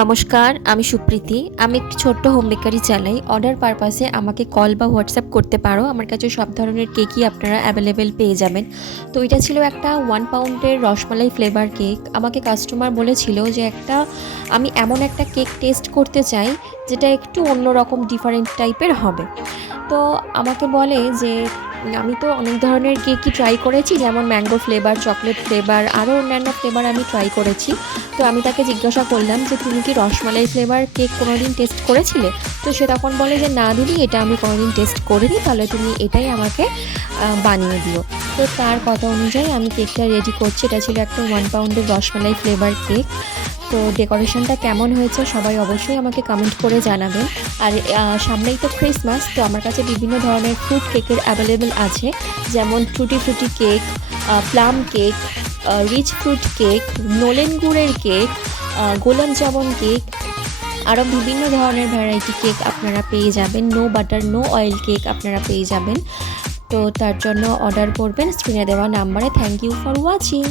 নমস্কার, আমি সুপ্রীতি। আমি একটি ছোট্ট হোম বেকারি চালাই। অর্ডার পারপাসে আমাকে কল বা হোয়াটসঅ্যাপ করতে পারো। আমার কাছে সব ধরনের কেকই আপনারা অ্যাভেলেবেল পেয়ে যাবেন। তো এটা ছিল একটা 1 পাউন্ডের রসমালাই ফ্লেভার কেক। আমাকে কাস্টমার বলেছিল যে আমি এমন একটা কেক টেস্ট করতে চাই যেটা একটু অন্যরকম ডিফারেন্ট টাইপের হবে। তো আমাকে বলে যে আমি তো অনেক ধরনের কেকই ট্রাই করেছি, যেমন ম্যাঙ্গো ফ্লেভার, চকলেট ফ্লেভার, আরও অন্যান্য ফ্লেভার আমি ট্রাই করেছি। তো আমি তাকে জিজ্ঞাসা করলাম যে তুমি কি রসমালাই ফ্লেভার কেক কোনোদিন টেস্ট করেছিলে? তো সে তখন বলে যে না দিদি, এটা আমি কোনোদিন টেস্ট করিনি, তাহলে তুমি এটাই আমাকে বানিয়ে দিও। তো তার কথা অনুযায়ী আমি কেকটা রেডি করছি। এটা ছিল একটা 1 পাউন্ডের রসমালাই ফ্লেভার কেক। তো ডেকোরেশনটা কেমন হয়েছে সবাই অবশ্যই আমাকে কমেন্ট করে জানাবেন। আর সামনেই তো ক্রিসমাস, তো আমার কাছে বিভিন্ন ধরনের ফ্রুট কেকের অ্যাভেলেবেল আছে, যেমন tutti frutti cake, plum cake, rich fruit cake, নোলেন গুড়ের কেক, গোলাপ জামুন কেক, আরও বিভিন্ন ধরনের ভ্যারাইটি কেক আপনারা পেয়ে যাবেন। No butter no oil cake আপনারা পেয়ে যাবেন। তো তার জন্য অর্ডার করবেন স্ক্রিনে দেওয়া নাম্বারে। Thank you for watching.